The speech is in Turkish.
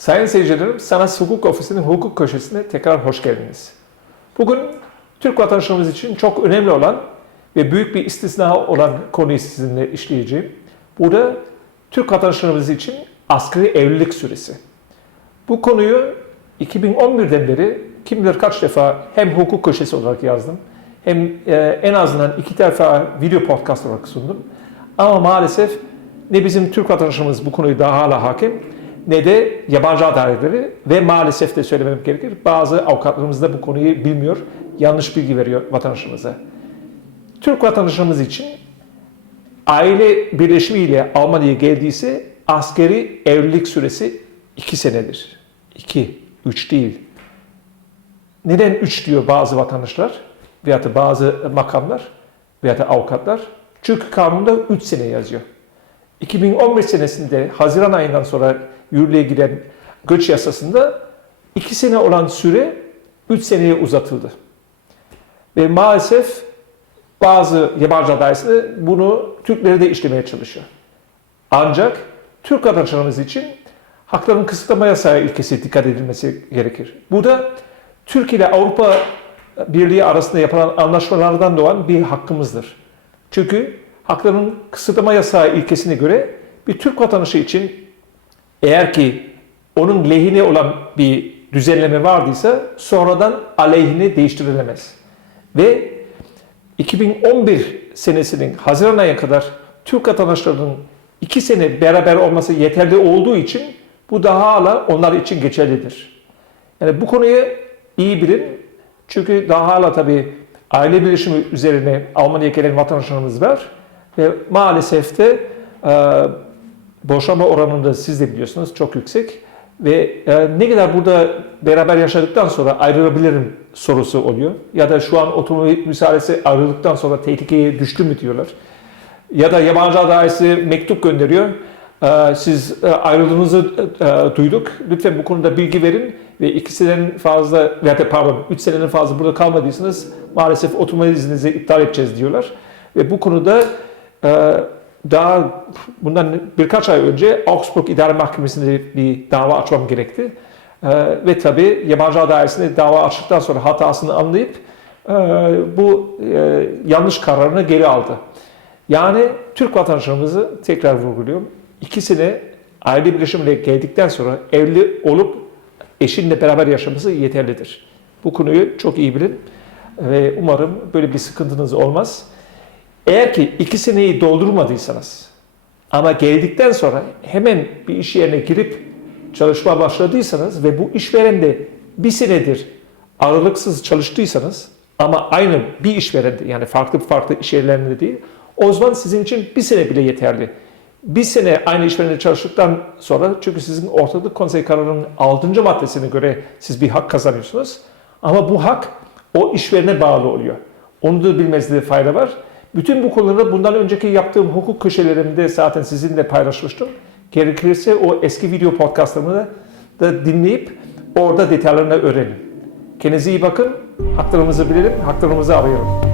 Sayın seyircilerim, Sanat Hukuk Ofisi'nin hukuk köşesine tekrar hoş geldiniz. Bugün Türk vatandaşlarımız için çok önemli olan ve büyük bir istisna olan konuyu sizinle işleyeceğim. Bu da Türk vatandaşlarımız için asgari evlilik süresi. Bu konuyu 2011'den beri kim bilir kaç defa hem hukuk köşesi olarak yazdım hem e, en azından iki defa video podcast olarak sundum. Ama maalesef ne bizim Türk vatandaşlarımız bu konuyu daha hala hakim ne de yabancı adaletleri ve maalesef de söylemem gerekir bazı avukatlarımız da bu konuyu bilmiyor, yanlış bilgi veriyor vatandaşımıza. Türk vatandaşlarımız için aile birleşimiyle Almanya'ya geldiyse askeri evlilik süresi 2 senedir. 2, 3 değil. Neden 3 diyor bazı vatandaşlar veya da bazı makamlar veya da avukatlar? Çünkü kanunda 3 sene yazıyor. 2015 senesinde Haziran ayından sonra yürürlüğe giren göç yasasında 2 sene olan süre 3 seneye uzatıldı. Ve maalesef bazı yabancı adayları bunu Türkleri de işlemeye çalışıyor. Ancak Türk vatandaşlarımız için hakların kısıtlama yasağı ilkesi dikkat edilmesi gerekir. Bu da Türkiye ile Avrupa Birliği arasında yapılan anlaşmalardan doğan bir hakkımızdır. Çünkü hakların kısıtlama yasağı ilkesine göre bir Türk vatandaşı için eğer ki onun lehine olan bir düzenleme vardıysa sonradan aleyhine değiştirilemez. Ve 2011 senesinin Haziran ayına kadar Türk vatandaşlarının iki sene beraber olması yeterli olduğu için bu daha hala onlar için geçerlidir. Yani bu konuyu iyi bilin. Çünkü daha hala tabii aile birleşimi üzerine Almanya'ya gelen vatandaşlarımız var. Ve maalesef de e, boşanma oranında siz de biliyorsunuz çok yüksek. Ve e, ne kadar burada beraber yaşadıktan sonra ayrılabilirim sorusu oluyor. Ya da şu an otomobil müsaadesi ayrıldıktan sonra tehlikeye düştü mü diyorlar. Ya da yabancı adayesi mektup gönderiyor. E, siz e, ayrıldığınızı e, duyduk. Lütfen bu konuda bilgi verin ve iki senenin fazla veya da pardon üç senenin fazla burada kalmadıysanız maalesef otomobil izninizi iptal edeceğiz diyorlar. Ve bu konuda daha bundan birkaç ay önce Augsburg İdare Mahkemesi'nde bir dava açmam gerekti. Ee, ve tabii yabancı dairesinde dava açtıktan sonra hatasını anlayıp e, bu e, yanlış kararını geri aldı. Yani Türk vatandaşlarımızı tekrar vurguluyorum. İkisine aile birleşimiyle geldikten sonra evli olup eşinle beraber yaşaması yeterlidir. Bu konuyu çok iyi bilin ve umarım böyle bir sıkıntınız olmaz. Eğer ki iki seneyi doldurmadıysanız ama geldikten sonra hemen bir iş yerine girip çalışma başladıysanız ve bu işveren de bir senedir aralıksız çalıştıysanız ama aynı bir işverende yani farklı farklı iş yerlerinde değil o zaman sizin için bir sene bile yeterli. Bir sene aynı işverende çalıştıktan sonra çünkü sizin ortaklık konsey kararının 6. maddesine göre siz bir hak kazanıyorsunuz. Ama bu hak o işverene bağlı oluyor. Onu da bilmenizde fayda var. Bütün bu konuları bundan önceki yaptığım hukuk köşelerimde zaten sizinle paylaşmıştım. Gerekirse o eski video podcastlarımı da dinleyip orada detaylarını öğrenin. Kendinize iyi bakın. Haklarımızı bilelim, haklarımızı arayalım.